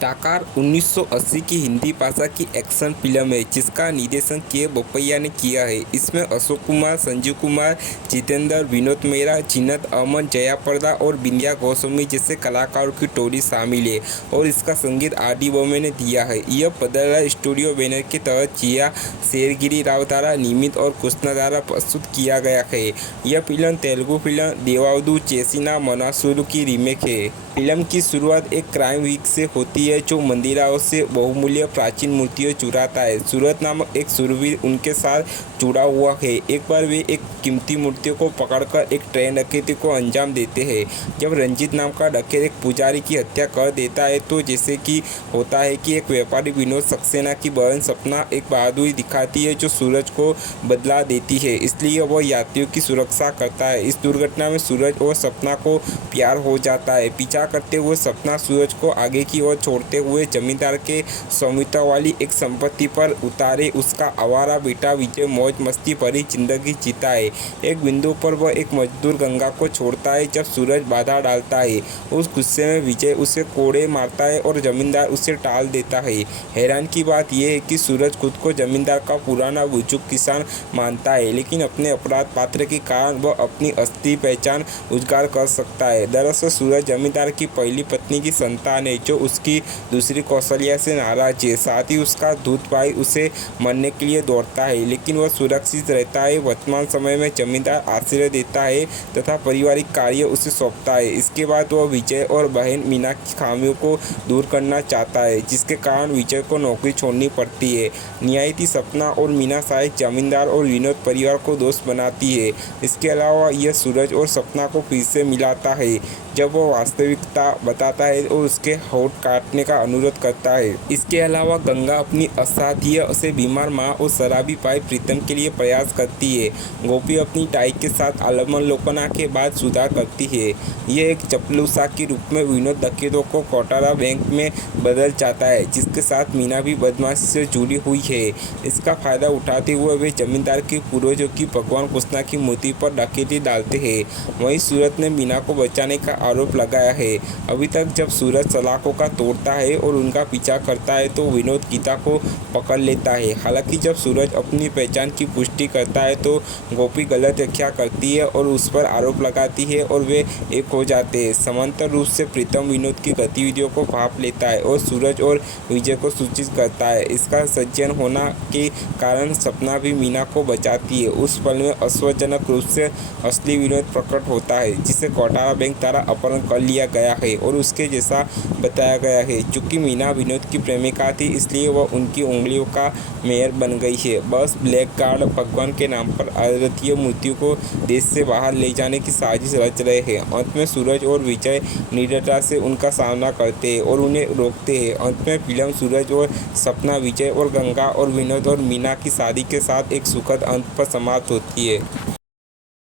टाकार 1980 की हिंदी भाषा की एक्शन फिल्म है जिसका निर्देशन के बोपैया ने किया है। इसमें अशोक कुमार, संजीव कुमार, जितेंद्र, विनोद मेहरा, जीनत अमन, जया प्रदा और विंध्या गोस्वामी जैसे कलाकारों की टोली शामिल है और इसका संगीत आर.डी. बर्मन ने दिया है। यह पदरा स्टूडियो बैनर के तहत जिया शेरगिरी राव द्वारा निर्मित और कृष्णा द्वारा प्रस्तुत किया गया है। यह फिल्म तेलुगु फिल्म देवावदु चेसिना मनासुरु की रीमेक है। फिल्म की शुरुआत एक क्राइम विंग से होती है जो मंदिरों से बहुमूल्य प्राचीन मूर्तियां चुराता है। सूरत नामक एक शूरवीर उनके साथ जुड़ा हुआ है। एक बार वे एक कीमती मूर्तियों को पकड़कर एक ट्रेन डकैती को अंजाम देते हैं। जब रंजीत नाम का डकैत एक पुजारी की हत्या कर देता है तो जैसे कि होता है कि एक व्यापारी विनोद सक्सेना की बहन सपना एक बहादुरी दिखाती है जो सूरज को बदला देती है, इसलिए वह यात्रियों की सुरक्षा करता है। इस दुर्घटना में सूरज और सपना को प्यार हो जाता है। पीछा करते हुए सपना सूरज को आगे की ओर छोड़ते हुए जमींदार के स्वामित्व वाली एक संपत्ति पर उतारे। उसका आवारा बेटा विजय मौज मस्ती भरी जिंदगी जीता है। एक बिंदु पर वह एक मजदूर गंगा को छोड़ता है जब सूरज बाधा डालता है। उस गुस्से में विजय उसे कोड़े मारता है और जमींदार उसे टाल देता है। हैरान की बात यह है कि सूरज खुद को जमींदार का पुराना बुजुर्ग किसान मानता है, लेकिन अपने अपराध पात्र के कारण वह अपनी असली पहचान उजागर कर सकता है। दरअसल सूरज जमींदार की पहली पत्नी की संतान है जो उसकी दूसरी कौशल्या से नाराज है। साथ ही उसका दूध भाई उसे मरने के लिए दौड़ता है, लेकिन वह सुरक्षित रहता है। वर्तमान समय में जमींदार आश्रय देता है तथा पारिवारिक कार्य उसे सौंपता है। इसके बाद वह विजय और बहन मीना की खामियों को दूर करना चाहता है, जिसके कारण विजय को नौकरी छोड़नी पड़ती है। नियति सपना और मीना शायद जमींदार और विनोद परिवार को दोस्त बनाती है। इसके अलावा यह सूरज और सपना को फिर से मिलाता है जब वह वास्तविकता बताता है और उसके होठ काटने का अनुरोध करता है। इसके अलावा गंगा अपनी असाध्य से बीमार माँ और शराबी भाई प्रीतम के लिए प्रयास करती है। गोपी अपनी टाई के साथ अवलोकना के बाद सुधार करती है। यह एक चपलूसा के रूप में विनोद डकैतों को कोटारा बैंक में बदल जाता है, जिसके साथ मीना भी बदमाशी से जुड़ी हुई है। इसका फायदा उठाते हुए वे जमींदार के पूर्वजों की भगवान कृष्णा की मूर्ति पर डकैती डालते हैं। वहीं सूरज ने मीना को बचाने का आरोप लगाया है। अभी तक जब सूरज सलाखों का तोड़ता है और उनका पीछा करता है तो विनोद गीता को पकड़ लेता है। हालांकि जब सूरज अपनी पहचान की पुष्टि करता है तो गोपी गलत व्याख्या करती है और उस पर आरोप लगाती है और वे एक हो जाते हैं। समांतर रूप से प्रीतम विनोद की गतिविधियों को भांप लेता है और सूरज और विजय को सूचित करता है। इसका सज्जन होना के कारण सपना भी मीना को बचाती है। उस पल में अश्वजनक रूप से असली विनोद प्रकट होता है, जिसे कोटारा बैंक द्वारा अपहरण कर लिया गया है और उसके जैसा बताया गया है। चूंकि मीना विनोद की प्रेमिका थी, इसलिए वह उनकी उंगलियों का मेयर बन गई है। बस ब्लैकगार्ड भगवान के नाम पर भारतीय मूर्तियों को देश से बाहर ले जाने की साजिश रच रहे हैं। अंत में सूरज और विजय निडरता से उनका सामना करते हैं और उन्हें रोकते हैं। अंत में फिल्म सूरज और सपना, विजय और गंगा और विनोद और मीना की शादी के साथ एक सुखद अंत पर समाप्त होती है।